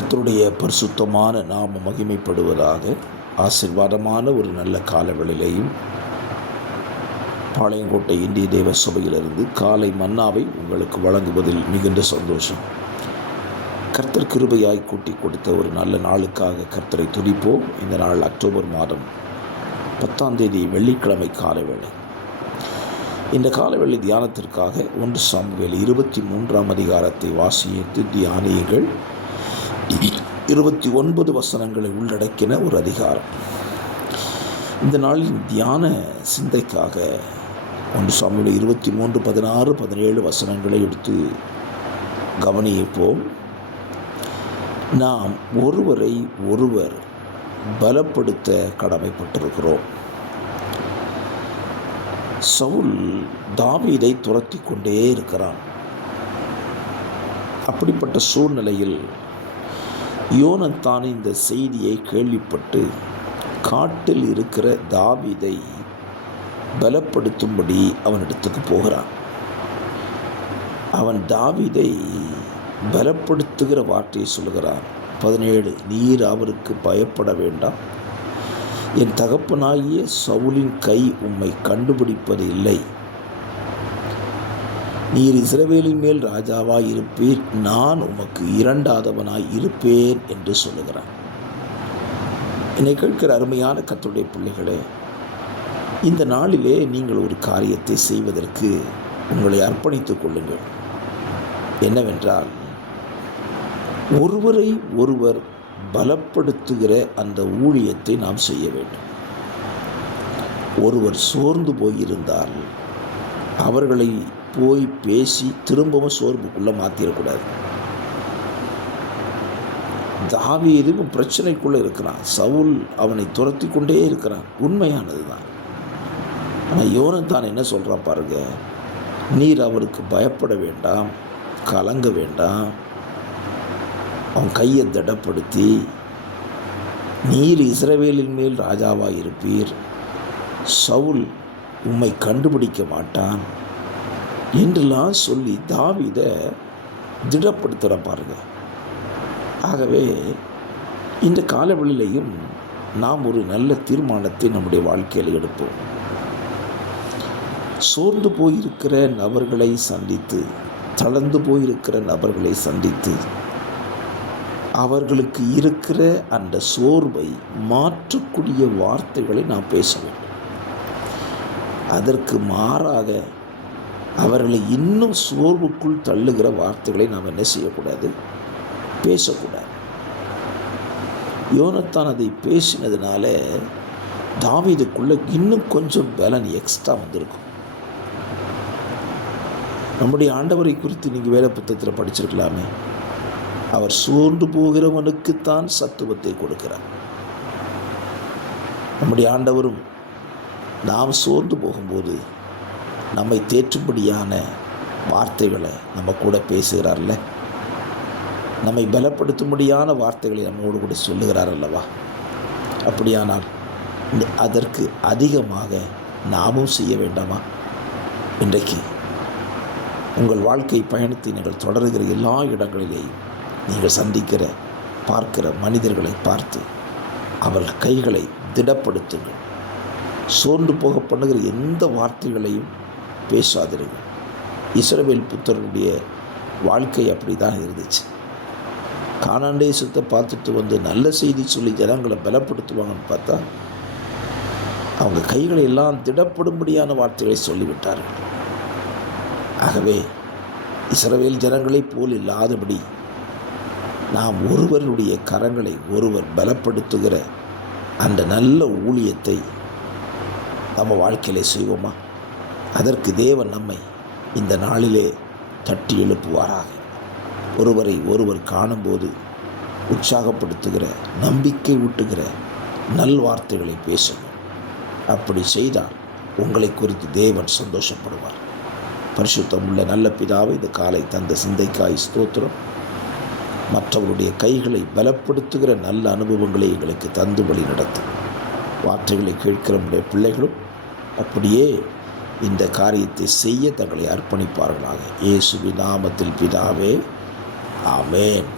கர்த்தருடைய பரிசுத்தமான நாம மகிமைப்படுவதாக. ஆசீர்வாதமான ஒரு நல்ல காலவெளியிலேயும் பாளையங்கோட்டை இந்திய தேவ சபையிலிருந்து காலை மன்னாவை உங்களுக்கு வழங்குவதில் மிகுந்த சந்தோஷம். கர்த்தர் கிருபையாய் கூட்டி கொடுத்த ஒரு நல்ல நாளுக்காக கர்த்தரை துதிப்போம். இந்த நாள் அக்டோபர் மாதம் 10 வெள்ளிக்கிழமை காலவேளை. இந்த காலவேளை தியானத்திற்காக 1 சாமுவேல் 23 அதிகாரத்தை வாசித்து தியானியுங்கள். 29 வசனங்களை உள்ளடக்கின ஒரு அதிகாரம். இந்த நாளின் தியான சிந்தைக்காக 1 சாமுவேல் 23, 16, 17 வசனங்களை எடுத்து கவனிப்போம். நாம் ஒருவரை ஒருவர் பலப்படுத்த கடமைப்பட்டிருக்கிறோம். சவுல் தாவீதை துரத்தி கொண்டே இருக்கிறான். அப்படிப்பட்ட சூழ்நிலையில் யோனத்தான் இந்த செய்தியை கேள்விப்பட்டு காட்டில் இருக்கிற தாவீதை பலப்படுத்தும்படி அவனிடத்துக்கு போகிறான். அவன் தாவீதை பலப்படுத்துகிற வார்த்தையை சொல்கிறான். 17, நீர் அவருக்கு பயப்பட வேண்டாம். என் தகப்பனாகிய சவுலின் கை உம்மை கண்டுபிடிப்பது இல்லை. நீர் இஸ்ரவேலின் மேல் ராஜாவாய் இருப்பீர், நான் உமக்கு இரண்டாதவனாய் இருப்பேன் என்று சொல்லுகிறான். என்னை கேட்கிற அருமையான கர்த்தருடைய பிள்ளைகளே, இந்த நாளிலே நீங்கள் ஒரு காரியத்தை செய்வதற்கு உங்களை அர்ப்பணித்துக் கொள்ளுங்கள். என்னவென்றால், ஒருவரை ஒருவர் பலப்படுத்துகிற அந்த ஊழியத்தை நாம் செய்ய வேண்டும். ஒருவர் சோர்ந்து போயிருந்தால் அவர்களை போய் பேசி திரும்பவும் சோர்வுக்குள்ளே மாற்றிடக்கூடாது. தாவீதும் பிரச்சனைக்குள்ளே இருக்கிறான். சவுல் அவனை துரத்தி கொண்டே இருக்கிறான். உண்மையானது தான். ஆனால் யோனத்தான் என்ன சொல்கிறான் பாருங்க, நீர் அவருக்கு பயப்பட வேண்டாம், கலங்க வேண்டாம். அவன் கையை திடப்படுத்தி நீர் இஸ்ரவேலின் மேல் ராஜாவாக இருப்பீர், சவுல் உம்மை கண்டுபிடிக்க மாட்டான் என்றெல்லாம் சொல்லி தாவீதை திடப்படுத்துகிற பாருங்க. ஆகவே இந்த காலவெளியிலையும் நாம் ஒரு நல்ல தீர்மானத்தை நம்முடைய வாழ்க்கையில் எடுப்போம். சோர்ந்து போயிருக்கிற நபர்களை சந்தித்து, தளர்ந்து போயிருக்கிற நபர்களை சந்தித்து, அவர்களுக்கு இருக்கிற அந்த சோர்வை மாற்றக்கூடிய வார்த்தைகளை நாம் பேச வேண்டும். அதற்கு மாறாக அவர்களை இன்னும் சோர்வுக்குள் தள்ளுகிற வார்த்தைகளை நாம் என்ன செய்யக்கூடாது, பேசக்கூடாது. யோனத்தான் அதை பேசினதுனால தாவீதுக்குள்ள இன்னும் கொஞ்சம் பலன் எக்ஸ்ட்ரா வந்திருக்கும். நம்முடைய ஆண்டவரை குறித்து நீங்கள் வேத புத்தகத்தில் படிச்சிருக்கலாமே. அவர் சோர்ந்து போகிறவனுக்குத்தான் சத்துவத்தை கொடுக்கிறார். நம்முடைய ஆண்டவரும் நாம் சோர்ந்து போகும்போது நம்மை தேற்றும்படியான வார்த்தைகளை நம்ம கூட பேசுகிறார்ல, நம்மை பலப்படுத்தும்படியான வார்த்தைகளை நம்மோடு கூட சொல்லுகிறார் அல்லவா. அப்படியானால் அதற்கு அதிகமாக நாமும் செய்ய வேண்டாமா? இன்றைக்கு உங்கள் வாழ்க்கை பயணத்தை நீங்கள் தொடர்கிற எல்லா இடங்களிலேயும் நீங்கள் சந்திக்கிற பார்க்கிற மனிதர்களை பார்த்து அவர்கள் கைகளை திடப்படுத்துங்கள். சோர்ந்து போக பண்ணுகிற எந்த வார்த்தைகளையும் பேசாதிருங்கள். இஸ்ரவேல் புத்தருடைய வாழ்க்கை அப்படி தான் இருந்துச்சு. கானான் தேசத்தை பார்த்துட்டு வந்து நல்ல செய்தி சொல்லி ஜனங்களை பலப்படுத்துவாங்கன்னு பார்த்தா அவங்க கைகளை எல்லாம் திடப்படும்படியான வார்த்தைகளை சொல்லிவிட்டார்கள். ஆகவே இஸ்ரவேல் ஜனங்களைப் போல் இல்லாதபடி நாம் ஒருவருடைய கரங்களை ஒருவர் பலப்படுத்துகிற அந்த நல்ல ஊழியத்தை நம்ம வாழ்க்கையிலே செய்வோமா? அதற்கு தேவன் நம்மை இந்த நாளிலே தட்டி எழுப்புவாராக. ஒருவரை ஒருவர் காணும்போது உற்சாகப்படுத்துகிற, நம்பிக்கை ஊட்டுகிற நல்வார்த்தைகளை பேசணும். அப்படி செய்தால் உங்களை குறித்து தேவன் சந்தோஷப்படுவார். பரிசுத்தம் உள்ள நல்ல பிதாவை, இந்த காலை தந்த சிந்தைக்காய் ஸ்தோத்திரம். மற்றவருடைய கைகளை பலப்படுத்துகிற நல்ல அனுபவங்களை எங்களுக்கு தந்து வழி நடத்தும். வார்த்தைகளை கேட்கிற நம்முடைய பிள்ளைகளும் அப்படியே இந்த காரியத்தை செய்ய தங்களை அர்ப்பணிப்பார்களாக. இயேசுவின் நாமத்தில் பிதாவே, ஆமென்.